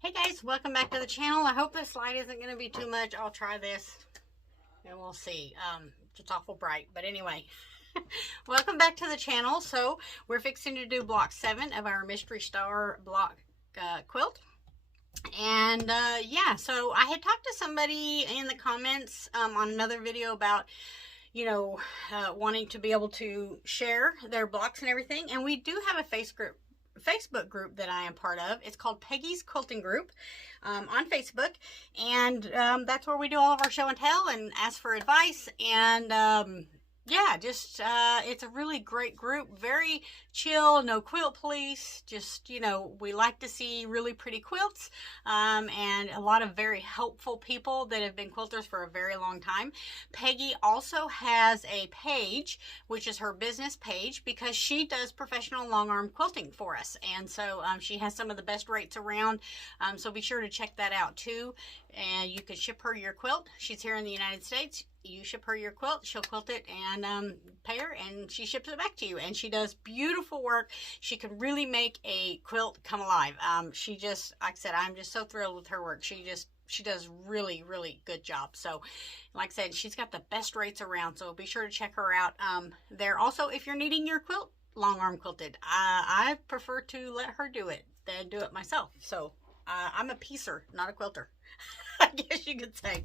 Hey guys, welcome back to the channel. I hope this light isn't going to be too much. I'll try this and we'll see. It's awful bright, but anyway. Welcome back to the channel. So we're fixing to do block 7 of our Mystery Star block quilt. And yeah, so I had talked to somebody in the comments on another video about wanting to be able to share their blocks and everything. And we do have a Facebook group that I am part of. It's called Peggy's Quilting Group on Facebook, and that's where we do all of our show and tell and ask for advice. And yeah, just it's a really great group, very chill, no quilt police, just we like to see really pretty quilts, and a lot of very helpful people that have been quilters for a very long time. Peggy also has a page, which is her business page, because she does professional long arm quilting for us, and so she has some of the best rates around, so be sure to check that out too. And you can ship her your quilt. She's here in the United States. You ship her your quilt, she'll quilt it and pay her, and she ships it back to you. And she does beautiful work. She can really make a quilt come alive. She just, like I said, I'm just so thrilled with her work. She does really, really good job. So like I said, she's got the best rates around, so be sure to check her out there. Also, if you're needing your quilt long arm quilted, I prefer to let her do it than do it myself. So I'm a piecer, not a quilter. I guess you could say.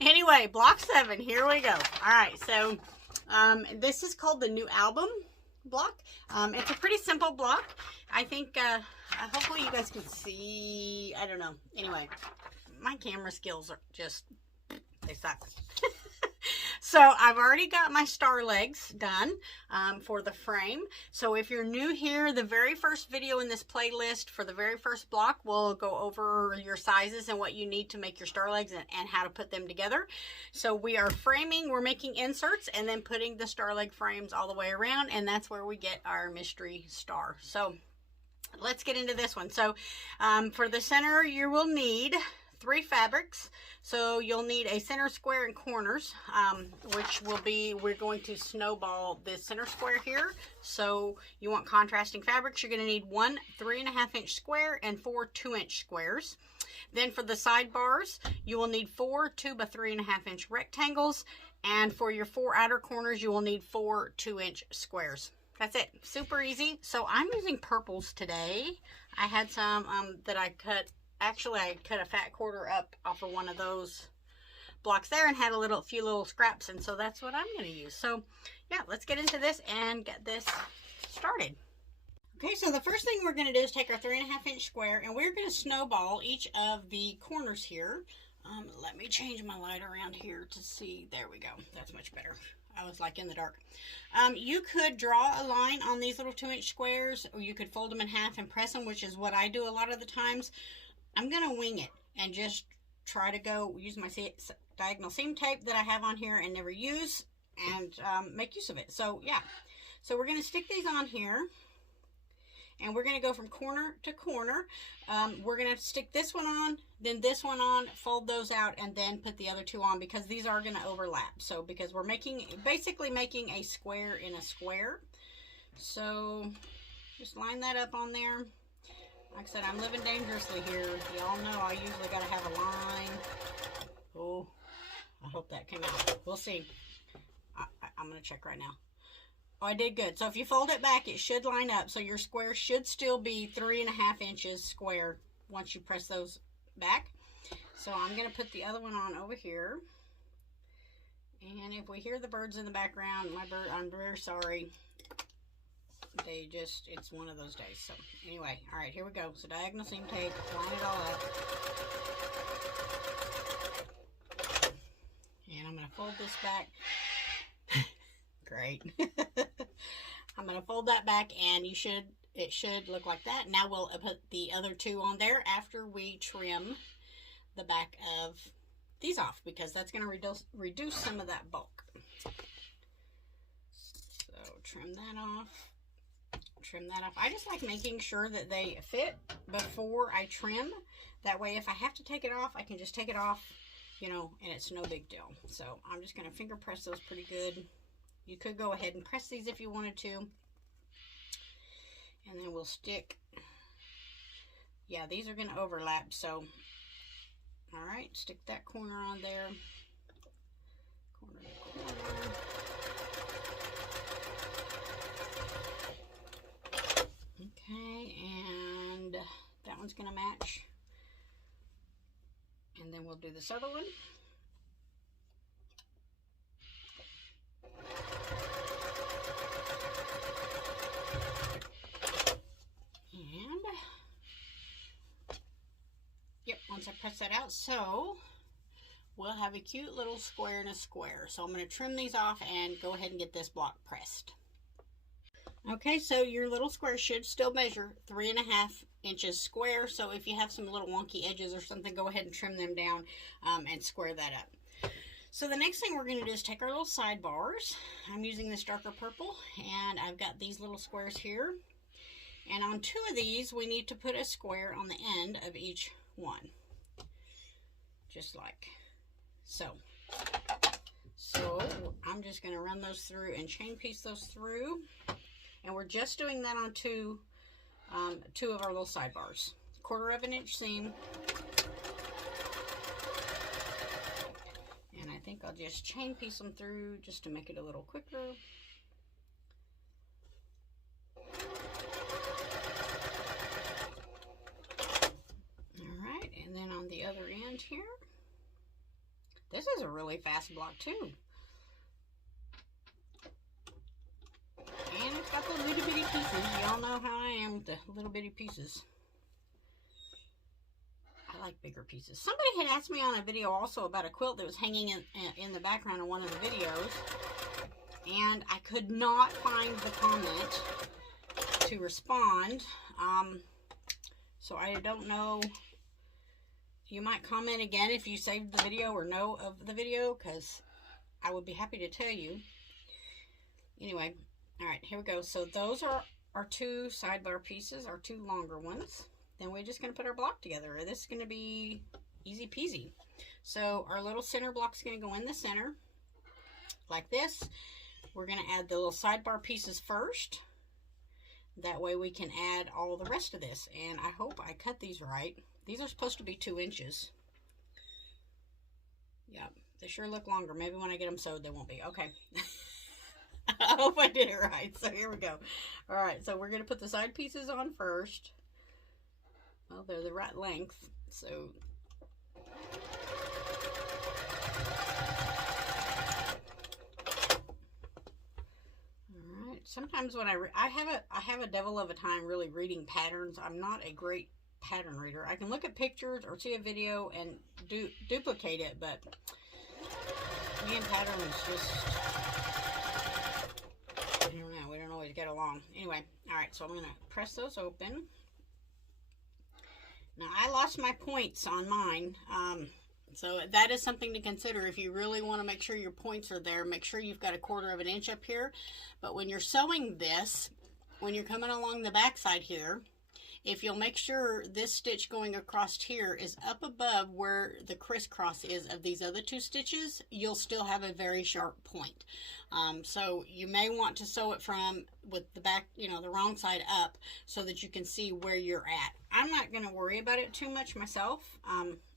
Anyway, block 7, here we go. All right, so this is called the new album block. It's a pretty simple block. I think, hopefully you guys can see, I don't know. Anyway, my camera skills are just, they suck. So I've already got my star legs done for the frame. So if you're new here, the very first video in this playlist for the very first block will go over your sizes and what you need to make your star legs and how to put them together. So we are framing, we're making inserts and then putting the star leg frames all the way around, and that's where we get our mystery star. So let's get into this one. So for the center, you will need 3 fabrics. So you'll need a center square and corners, which will be, we're going to snowball this center square here. So you want contrasting fabrics. You're going to need 1 3.5-inch square and 4 2-inch squares. Then for the sidebars, you will need 4 2 by 3.5-inch rectangles. And for your 4 outer corners, you will need 4 2-inch squares. That's it. Super easy. So I'm using purples today. I had some that I cut. Actually, I cut a fat quarter up off of one of those blocks there and had a few little scraps, and so that's what I'm going to use. So yeah, let's get into this and get this started. Okay, so the first thing we're going to do is take our 3.5-inch square, and we're going to snowball each of the corners here. Let me change my light around here to see. There we go. That's much better. I was like in the dark. You could draw a line on these little 2-inch squares, or you could fold them in half and press them, which is what I do a lot of the times. I'm going to wing it and just try to use my diagonal seam tape that I have on here and never use, and make use of it. So yeah, so we're going to stick these on here, and we're going to go from corner to corner. We're going to stick this one on, then this one on, fold those out, and then put the other 2 on, because these are going to overlap. So because we're basically making a square in a square. So just line that up on there. Like I said, I'm living dangerously here. Y'all know I usually got to have a line. Oh, I hope that came out. We'll see. I'm going to check right now. Oh, I did good. So if you fold it back, it should line up. So your square should still be 3.5 inches square once you press those back. So I'm going to put the other one on over here. And if we hear the birds in the background, I'm very sorry. It's one of those days. So anyway, all right, here we go. So diagonal seam tape, line it all up. And I'm going to fold this back. Great. I'm going to fold that back, and it should look like that. Now we'll put the other 2 on there after we trim the back of these off, because that's going to reduce some of that bulk. So trim that off. I just like making sure that they fit before I trim. That way, if I have to take it off, I can just take it off, and it's no big deal. So I'm just going to finger press those pretty good. You could go ahead and press these if you wanted to. And then we'll stick yeah, these are going to overlap. So, all right, stick that corner on there. Corner to corner. Okay, and that one's going to match. And then we'll do this other one. And, yep, once I press that out, so we'll have a cute little square and a square. So I'm going to trim these off and go ahead and get this block pressed. Okay, so your little square should still measure 3.5 inches square. So if you have some little wonky edges or something, go ahead and trim them down and square that up. So the next thing we're going to do is take our little sidebars. I'm using this darker purple, and I've got these little squares here. And on 2 of these, we need to put a square on the end of each one. Just like so. So I'm just going to run those through and chain piece those through. And we're just doing that on two of our little sidebars. 1/4 inch seam. And I think I'll just chain piece them through just to make it a little quicker. Alright, and then on the other end here. This is a really fast block too. And it's got the little bitty pieces. Y'all know how I am with the little bitty pieces. I like bigger pieces. Somebody had asked me on a video also about a quilt that was hanging in the background of one of the videos. And I could not find the comment to respond. So I don't know. You might comment again if you saved the video or know of the video, because I would be happy to tell you. Anyway. Alright, here we go. So those are our 2 sidebar pieces, our 2 longer ones. Then we're just going to put our block together. This is going to be easy peasy. So our little center block is going to go in the center, like this. We're going to add the little sidebar pieces first. That way we can add all the rest of this. And I hope I cut these right. These are supposed to be 2 inches. Yep, they sure look longer. Maybe when I get them sewed, they won't be. Okay. I hope I did it right. So here we go. All right, so we're going to put the side pieces on first. Well, they're the right length. So all right. Sometimes when I have a devil of a time really reading patterns. I'm not a great pattern reader. I can look at pictures or see a video and duplicate it, but me and patterns just, I don't know, we don't always get along. Anyway, all right, so I'm going to press those open. Now, I lost my points on mine, so that is something to consider. If you really want to make sure your points are there, make sure you've got 1/4 inch up here. But when you're sewing this, when you're coming along the back side here, if you'll make sure this stitch going across here is up above where the crisscross is of these other 2 stitches, you'll still have a very sharp point. So you may want to sew it from with the back, you know, the wrong side up so that you can see where you're at. I'm not going to worry about it too much myself.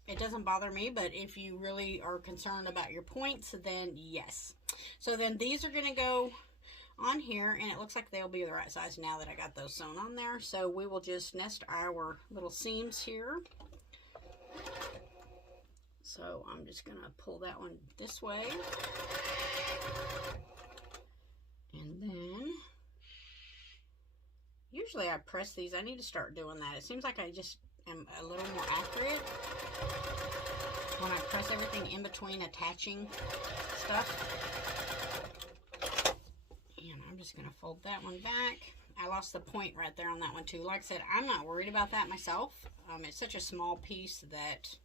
It doesn't bother me, but if you really are concerned about your points, then yes. So then these are going to go on here, and it looks like they'll be the right size now that I got those sewn on there. So we will just nest our little seams here. So I'm just gonna pull that one this way, and then usually I press these. I need to start doing that. It seems like I just am a little more accurate when I press everything in between attaching stuff. I'm just going to fold that one back. I lost the point right there on that one too. Like I said, I'm not worried about that myself. It's such a small piece that,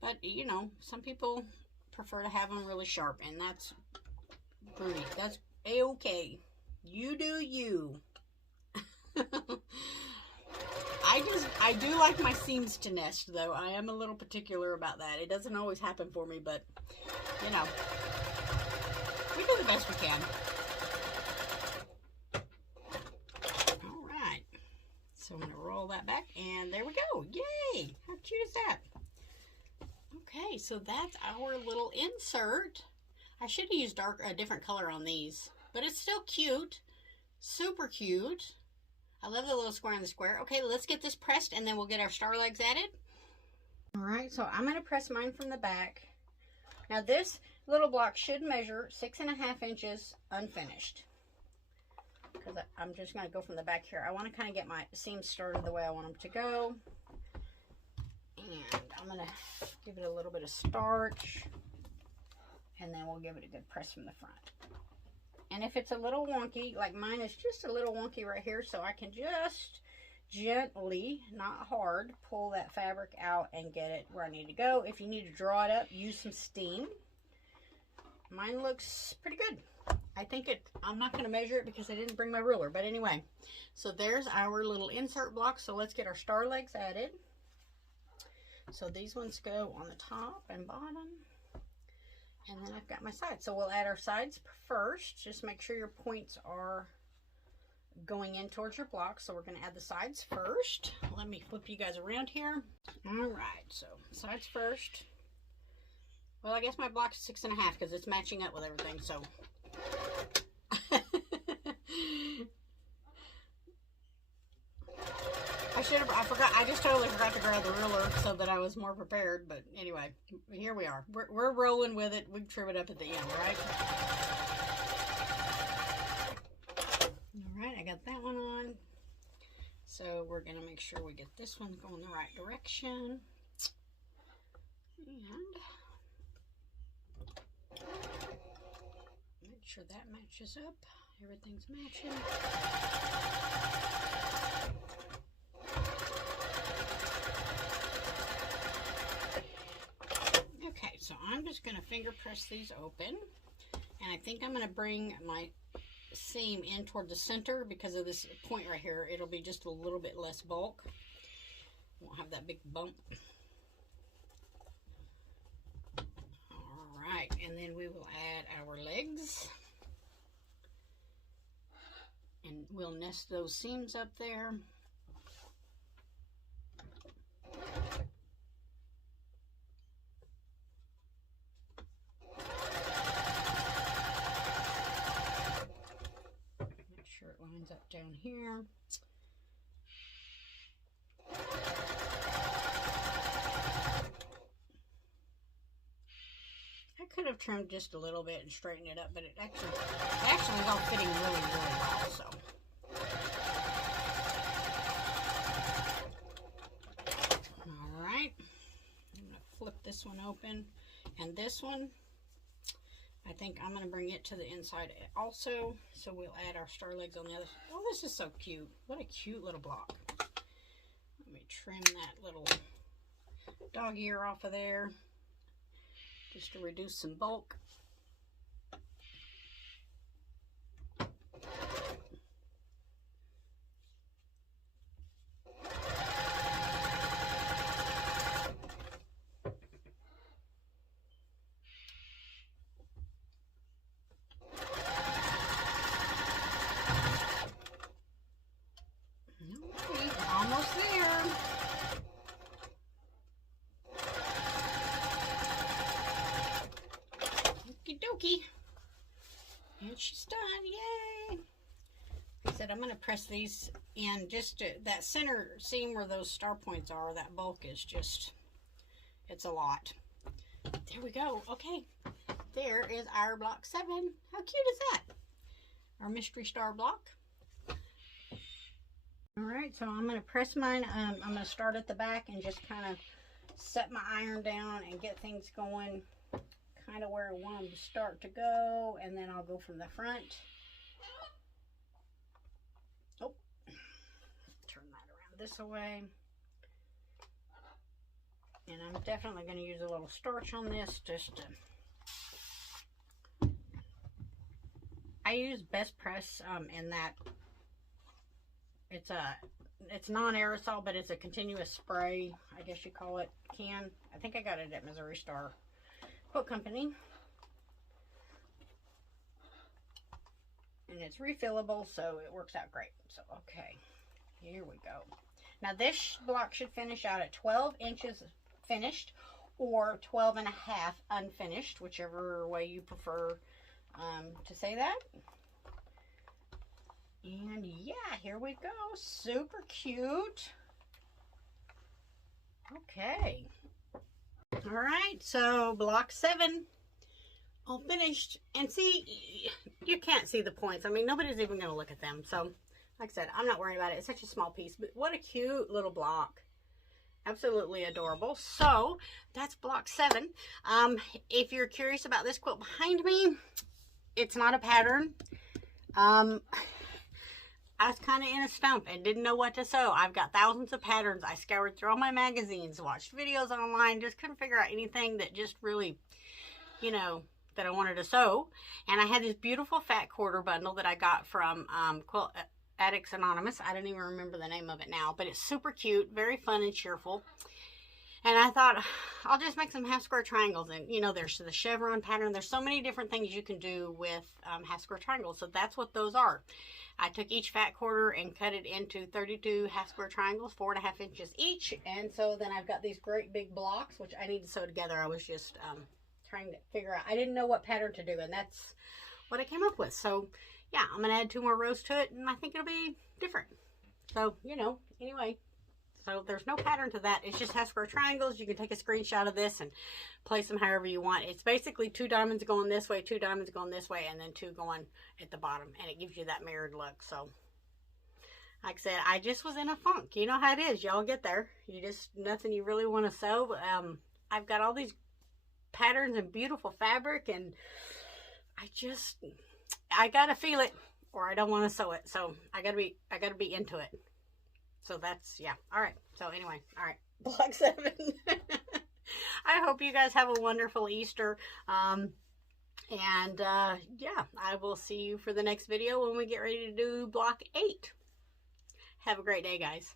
but you know, some people prefer to have them really sharp, and that's groovy. That's a-okay. You do you. I do like my seams to nest, though. I am a little particular about that. It doesn't always happen for me, but you know, we do the best we can. So I'm going to roll that back, and there we go. Yay! How cute is that? Okay, so that's our little insert. I should have used a different color on these, but it's still cute. Super cute. I love the little square in the square. Okay, let's get this pressed, and then we'll get our star legs added. All right, so I'm going to press mine from the back. Now this little block should measure 6.5 inches unfinished. Because I'm just going to go from the back here. I want to kind of get my seams started the way I want them to go. And I'm going to give it a little bit of starch. And then we'll give it a good press from the front. And if it's a little wonky, like mine is just a little wonky right here, so I can just gently, not hard, pull that fabric out and get it where I need to go. If you need to draw it up, use some steam. Mine looks pretty good. I think I'm not going to measure it because I didn't bring my ruler, but anyway. So there's our little insert block. So let's get our star legs added. So these ones go on the top and bottom. And then I've got my sides. So we'll add our sides first. Just make sure your points are going in towards your block. So we're going to add the sides first. Let me flip you guys around here. All right, so sides first. Well, I guess my block is 6.5 because it's matching up with everything. So I just totally forgot to grab the ruler so that I was more prepared, but anyway, here we are. We're rolling with it. We trim it up at the end, right? All right, I got that one on. So we're going to make sure we get this one going the right direction. And make sure that matches up. Everything's matching. Okay, so I'm just going to finger press these open, and I think I'm going to bring my seam in toward the center because of this point right here. It'll be just a little bit less bulk. Won't have that big bump. All right, and then we will add our legs, and we'll nest those seams up there. Lines up down here. I could have trimmed just a little bit and straightened it up, but it actually is all fitting really, really well. So all right, I'm gonna flip this one open, and this one I think I'm going to bring it to the inside also. So we'll add our star legs on the other side. Oh, this is so cute. What a cute little block. Let me trim that little dog ear off of there just to reduce some bulk. Almost there. Okie dokie. And she's done. Yay. Like I said, I'm going to press these in just to, that center seam where those star points are. That bulk is just, it's a lot. There we go. Okay. There is our block 7. How cute is that? Our mystery star block. All right, so I'm going to press mine. I'm going to start at the back and just kind of set my iron down and get things going kind of where I want them to start to go, and then I'll go from the front. Oh, turn that around this way. And I'm definitely going to use a little starch on this just to... I use Best Press in that it's non-aerosol, but it's a continuous spray, I guess you call it, can. I think I got it at Missouri Star Book Company. And it's refillable, so it works out great. So, okay. Here we go. Now this block should finish out at 12 inches finished or 12 and a half unfinished, whichever way you prefer to say that. And yeah, here we go. Super cute. Okay. All right, so block 7 all finished. And see, you can't see the points. I mean, nobody's even going to look at them. So, like I said, I'm not worried about it. It's such a small piece, but what a cute little block. Absolutely adorable. So, that's block 7. If you're curious about this quilt behind me, it's not a pattern. I was kind of in a stump and didn't know what to sew. I've got thousands of patterns. I scoured through all my magazines, watched videos online, just couldn't figure out anything that just really, you know, that I wanted to sew. And I had this beautiful fat quarter bundle that I got from Quilt Addicts Anonymous. I don't even remember the name of it now, but it's super cute, very fun and cheerful. And I thought, I'll just make some half square triangles. And, you know, there's the chevron pattern. There's so many different things you can do with half square triangles. So that's what those are. I took each fat quarter and cut it into 32 half square triangles, 4.5 inches each. And so then I've got these great big blocks, which I need to sew together. I was just trying to figure out. I didn't know what pattern to do, and that's what I came up with. So, yeah, I'm going to add 2 more rows to it, and I think it'll be different. So, you know, anyway. So there's no pattern to that. It's just half square triangles. You can take a screenshot of this and place them however you want. It's basically 2 diamonds going this way, 2 diamonds going this way, and then 2 going at the bottom. And it gives you that mirrored look. So, like I said, I just was in a funk. You know how it is. Y'all get there. You just, nothing you really want to sew. I've got all these patterns and beautiful fabric, and I got to feel it or I don't want to sew it. So I got to be into it. So that's, yeah. All right. So anyway, all right. Block 7. I hope you guys have a wonderful Easter. Yeah, I will see you for the next video when we get ready to do block 8. Have a great day, guys.